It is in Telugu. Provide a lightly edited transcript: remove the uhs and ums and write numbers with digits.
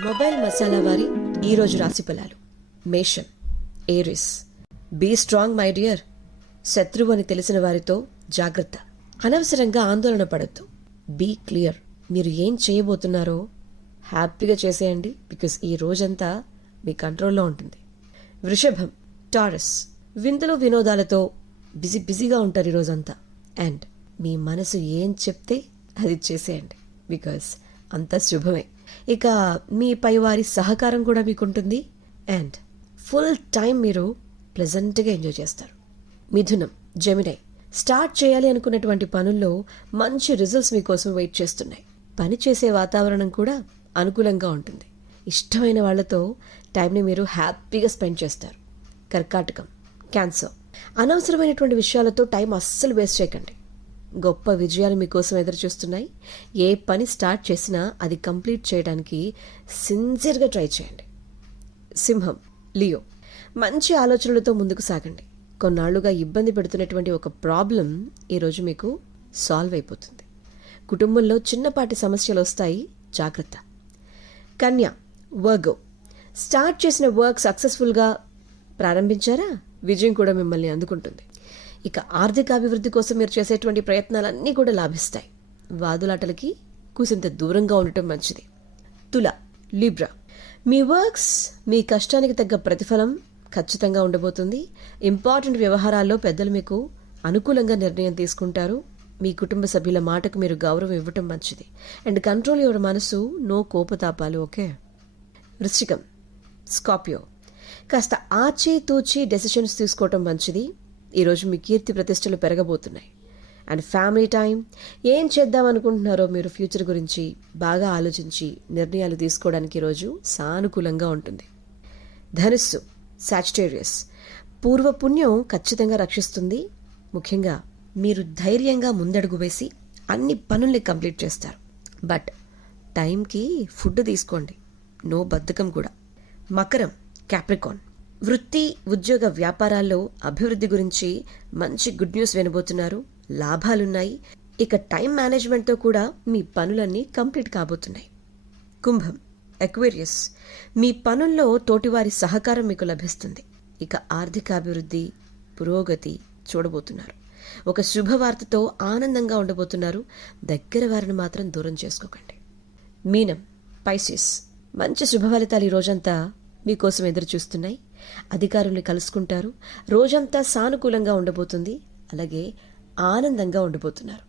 మొబైల్ మసాలా వారి ఈరోజు రాశి ఫలాలు. మేషం, Aries. Be strong my dear. శత్రువు అని తెలిసిన వారితో జాగ్రత్త. అనవసరంగా ఆందోళన పడద్దు. Be clear. మీరు ఏం చేయబోతున్నారో హ్యాపీగా చేసేయండి, బికాస్ ఈ రోజంతా మీ కంట్రోల్లో ఉంటుంది. వృషభం, టారస్. విందులు వినోదాలతో బిజీగా ఉంటారు ఈ రోజంతా. అండ్ మీ మనసు ఏం చెప్తే అది చేసేయండి, బికాస్ అంతా శుభమే. ఇక మీ పైవారి సహకారం కూడా మీకుంటుంది. అండ్ ఫుల్ టైం మీరు ప్లెజెంట్గా ఎంజాయ్ చేస్తారు. మిథునం, జెమినై. స్టార్ట్ చేయాలి అనుకున్నటువంటి పనుల్లో మంచి రిజల్ట్స్ మీకోసం వెయిట్ చేస్తున్నాయి. పని చేసే వాతావరణం కూడా అనుకూలంగా ఉంటుంది. ఇష్టమైన వాళ్లతో టైంని మీరు హ్యాపీగా స్పెండ్ చేస్తారు. కర్కాటకం, క్యాన్సర్. అనవసరమైనటువంటి విషయాలతో టైం అస్సలు వేస్ట్ చేయకండి. గొప్ప విజయాలు మీకోసం ఎదురు చూస్తున్నాయి. ఏ పని స్టార్ట్ చేసినా అది కంప్లీట్ చేయడానికి సిన్సియర్గా ట్రై చేయండి. సింహం, లియో. మంచి ఆలోచనలతో ముందుకు సాగండి. కొన్నాళ్లుగా ఇబ్బంది పెడుతున్నటువంటి ఒక ప్రాబ్లం ఈరోజు మీకు సాల్వ్ అయిపోతుంది. కుటుంబంలో చిన్నపాటి సమస్యలు వస్తాయి, జాగ్రత్త. కన్య, వర్గో. స్టార్ట్ చేసిన వర్క్ సక్సెస్ఫుల్గా ప్రారంభించారా, విజయం కూడా మిమ్మల్ని అందుకుంటుంది. ఇక ఆర్థిక అభివృద్ధి కోసం మీరు చేసేటువంటి ప్రయత్నాలన్నీ కూడా లాభిస్తాయి. వాదులాటలకి కూసింత దూరంగా ఉండటం మంచిది. తుల, లిబ్రా. మీ వర్క్స్, మీ కష్టానికి తగ్గ ప్రతిఫలం ఖచ్చితంగా ఉండబోతుంది. ఇంపార్టెంట్ వ్యవహారాల్లో పెద్దలు మీకు అనుకూలంగా నిర్ణయం తీసుకుంటారు. మీ కుటుంబ సభ్యుల మాటకు మీరు గౌరవం ఇవ్వటం మంచిది. అండ్ కంట్రోల్ యువర్ మనసు, నో కోపతాపాలు. ఓకే. వృశ్చికం, స్కార్పియో. కాస్త ఆచితూచి డెసిషన్స్ తీసుకోవటం మంచిది. ఈరోజు మీ కీర్తి ప్రతిష్టలు పెరగబోతున్నాయి. And family time. ఏం చేద్దాం అనుకుంటున్నారో మీరు ఫ్యూచర్ గురించి బాగా ఆలోచించి నిర్ణయాలు తీసుకోవడానికి ఈరోజు సానుకూలంగా ఉంటుంది. ధనుస్సు, సాజిటేరియస్. పూర్వ పుణ్యం ఖచ్చితంగా రక్షిస్తుంది. ముఖ్యంగా మీరు ధైర్యంగా ముందడుగు వేసి అన్ని పనుల్ని కంప్లీట్ చేస్తారు. బట్ టైంకి ఫుడ్ తీసుకోండి, నో బద్ధకం కూడా. మకరం, క్యాప్రికాన్. వృత్తి, ఉద్యోగ, వ్యాపారాల్లో అభివృద్ధి గురించి మంచి గుడ్ న్యూస్ వినబోతున్నారు. లాభాలున్నాయి. ఇక టైం మేనేజ్మెంట్తో కూడా మీ పనులన్నీ కంప్లీట్ కాబోతున్నాయి. కుంభం, ఎక్వేరియస్. మీ పనుల్లో తోటివారి సహకారం మీకు లభిస్తుంది. ఇక ఆర్థిక అభివృద్ధి, పురోగతి చూడబోతున్నారు. ఒక శుభవార్తతో ఆనందంగా ఉండబోతున్నారు. దగ్గర వారిని మాత్రం దూరం చేసుకోకండి. మీనం, పైసిస్. మంచి శుభ ఫలితాలు ఈ రోజంతా మీకోసం ఎదురు చూస్తున్నాయి. అధికారుల్ని కలుసుకుంటారు. రోజంతా సానుకూలంగా ఉండబోతుంది. అలాగే ఆనందంగా ఉండబోతున్నారు.